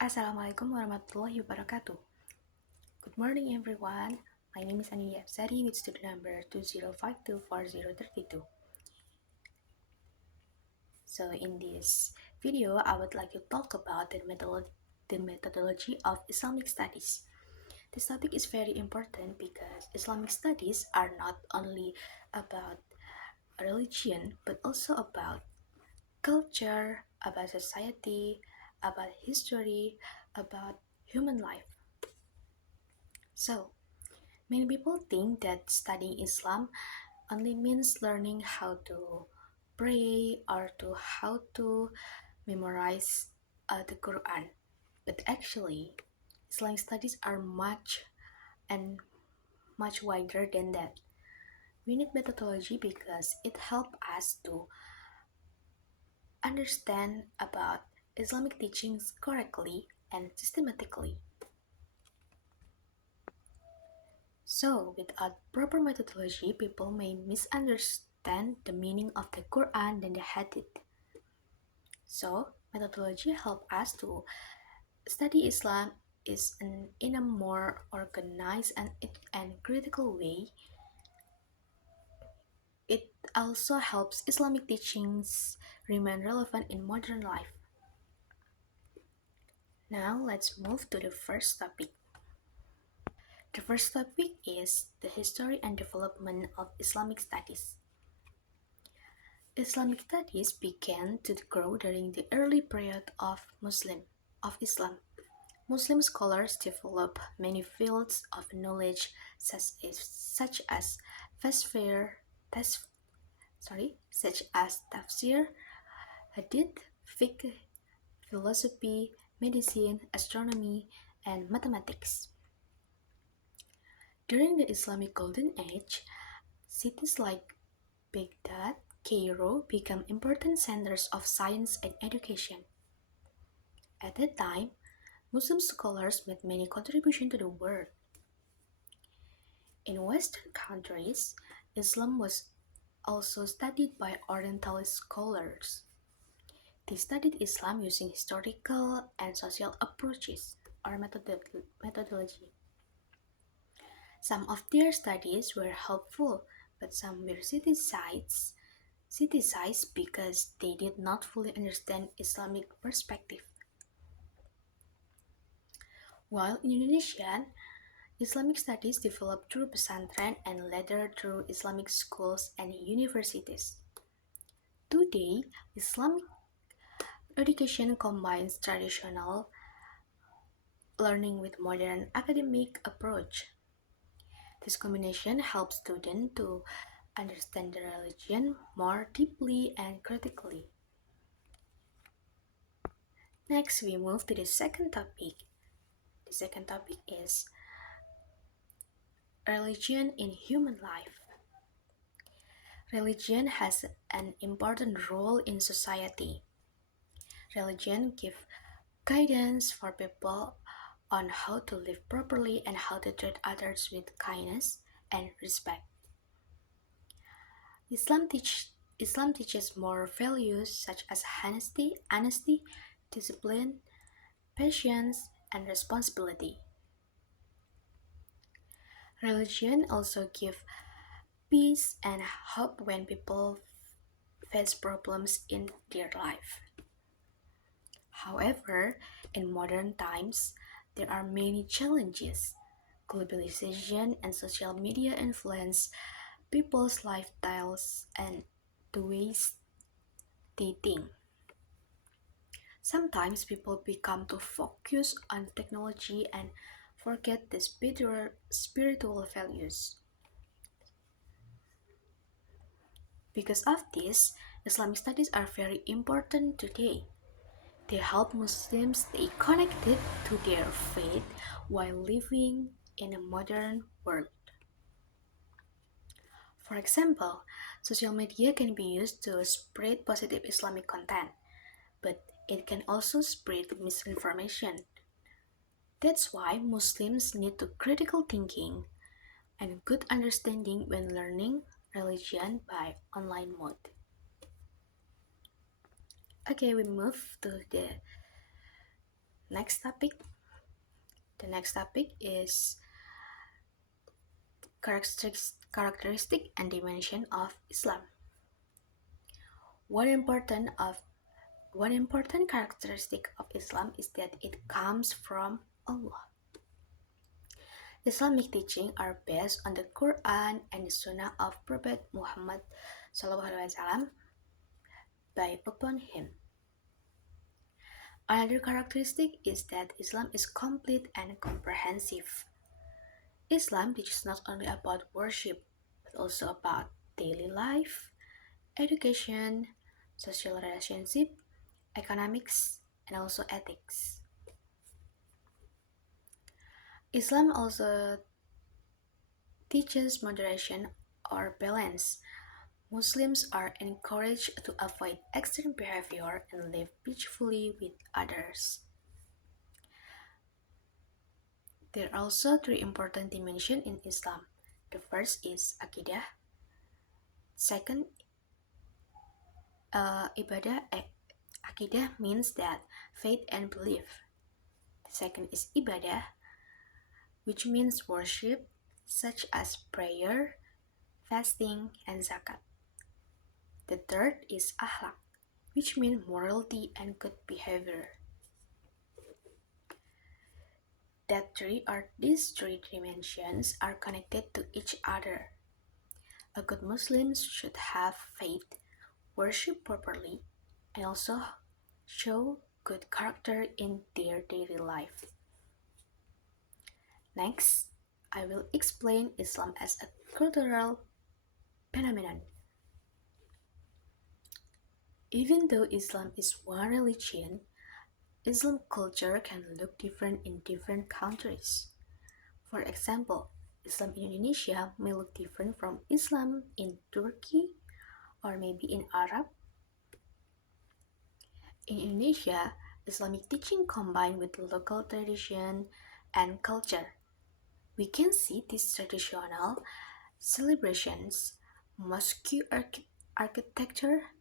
Assalamualaikum warahmatullahi wabarakatuh. Good morning, everyone. My name is Anindya Apsari with student number 205240332. So, in this video, I would like to talk about the methodology of Islamic studies. This topic is very important because Islamic studies are not only about religion but also about culture, about society, about history, about human life. So, many people think that studying Islam only means learning how to pray or to how to memorize the Quran. But actually, Islamic studies are much wider than that. We need methodology because it helps us to understand about Islamic teachings correctly and systematically. So, without proper methodology, people may misunderstand the meaning of the Quran and the Hadith. So, methodology helps us to study Islam in a more organized and critical way. It also helps Islamic teachings remain relevant in modern life. Now, let's move to the first topic. The first topic is the history and development of Islamic studies. Islamic studies began to grow during the early period of Islam. Muslim scholars developed many fields of knowledge such as tafsir, hadith, fiqh, philosophy, medicine, astronomy, and mathematics. During the Islamic Golden Age, cities like Baghdad, Cairo became important centers of science and education. At that time, Muslim scholars made many contributions to the world. In Western countries, Islam was also studied by Orientalist scholars. They studied Islam using historical and social approaches or methodology. Some of their studies were helpful, but some were criticized because they did not fully understand Islamic perspective. While in Indonesia, Islamic studies developed through pesantren and later through Islamic schools and universities. Today, Islamic education combines traditional learning with modern academic approach. This combination helps students to understand the religion more deeply and critically. Next, we move to the second topic. The second topic is religion in human life. Religion has an important role in society. Religion gives guidance for people on how to live properly and how to treat others with kindness and respect. Islam teaches more values such as honesty, discipline, patience, and responsibility. Religion also gives peace and hope when people face problems in their life. However, in modern times, there are many challenges. Globalization and social media influence people's lifestyles and the ways they think. Sometimes people become too focused on technology and forget the spiritual values. Because of this, Islamic studies are very important today. They help Muslims stay connected to their faith while living in a modern world. For example, social media can be used to spread positive Islamic content, but it can also spread misinformation. That's why Muslims need to critical thinking and good understanding when learning religion by online mode. Okay, we move to the Next topic. The next topic is characteristic and dimension of Islam. One important of One important characteristic of Islam is that it comes from Allah. Islamic teachings are based on the Quran and the Sunnah of Prophet Muhammad SAW by upon him. Another characteristic is that Islam is complete and comprehensive. Islam teaches not only about worship, but also about daily life, education, social relationship, economics, and also ethics. Islam also teaches moderation or balance. Muslims are encouraged to avoid extreme behavior and live peacefully with others. There are also three important dimensions in Islam. The first is akidah. Second, ibadah. Akidah means that faith and belief. The second is ibadah, which means worship, such as prayer, fasting, and zakat. The third is akhlak, which means morality and good behavior. These three dimensions are connected to each other. A good Muslim should have faith, worship properly, and also show good character in their daily life. Next, I will explain Islam as a cultural phenomenon. Even though Islam is one religion, Islam culture can look different in different countries. For example, Islam in Indonesia may look different from Islam in Turkey or maybe in Arab. In Indonesia, Islamic teaching combined with local tradition and culture. We can see these traditional celebrations, architecture,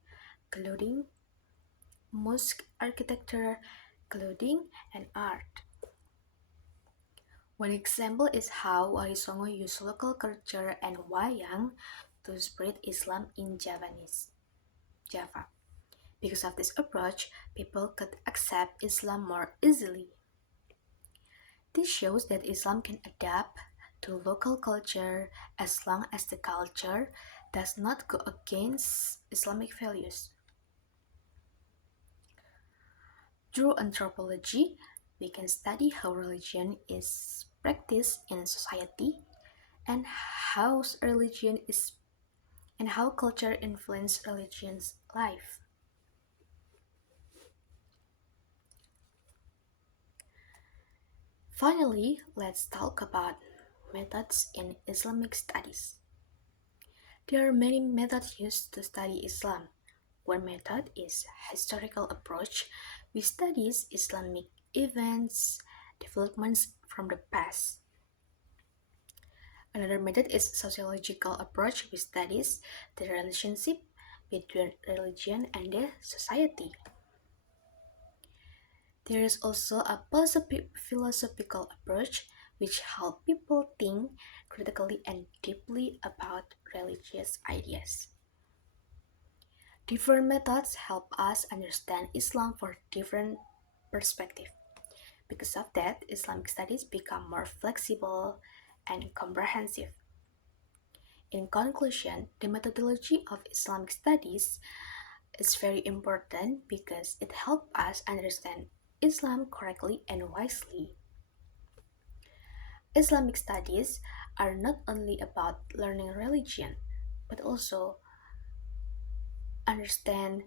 clothing, mosque architecture, clothing, and art. One example is how Wali Songo used local culture and wayang to spread Islam in Java. Because of this approach, people could accept Islam more easily. This shows that Islam can adapt to local culture as long as the culture does not go against Islamic values. Through anthropology, we can study how religion is practiced in society and how culture influence religion's life. Finally, let's talk about methods in Islamic studies. There are many methods used to study Islam. One method is historical approach, which studies Islamic events, developments from the past. Another method is sociological approach, which studies the relationship between religion and the society. There is also a philosophical approach which helps people think critically and deeply about religious ideas. Different methods help us understand Islam from different perspectives. Because of that, Islamic studies become more flexible and comprehensive. In conclusion, the methodology of Islamic studies is very important because it helps us understand Islam correctly and wisely. Islamic studies are not only about learning religion, but also understand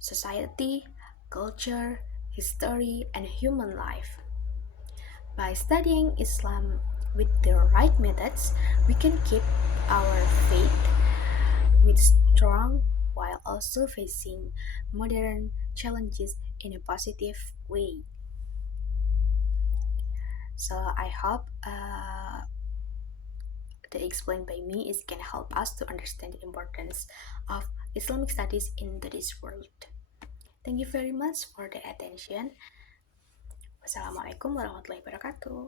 society, culture, history, and human life. By studying Islam with the right methods, we can keep our faith with strong while also facing modern challenges in a positive way. So I hope the explained by me is can help us to understand the importance of Islamic studies in today's world. Thank you very much for the attention. Wassalamualaikum warahmatullahi wabarakatuh.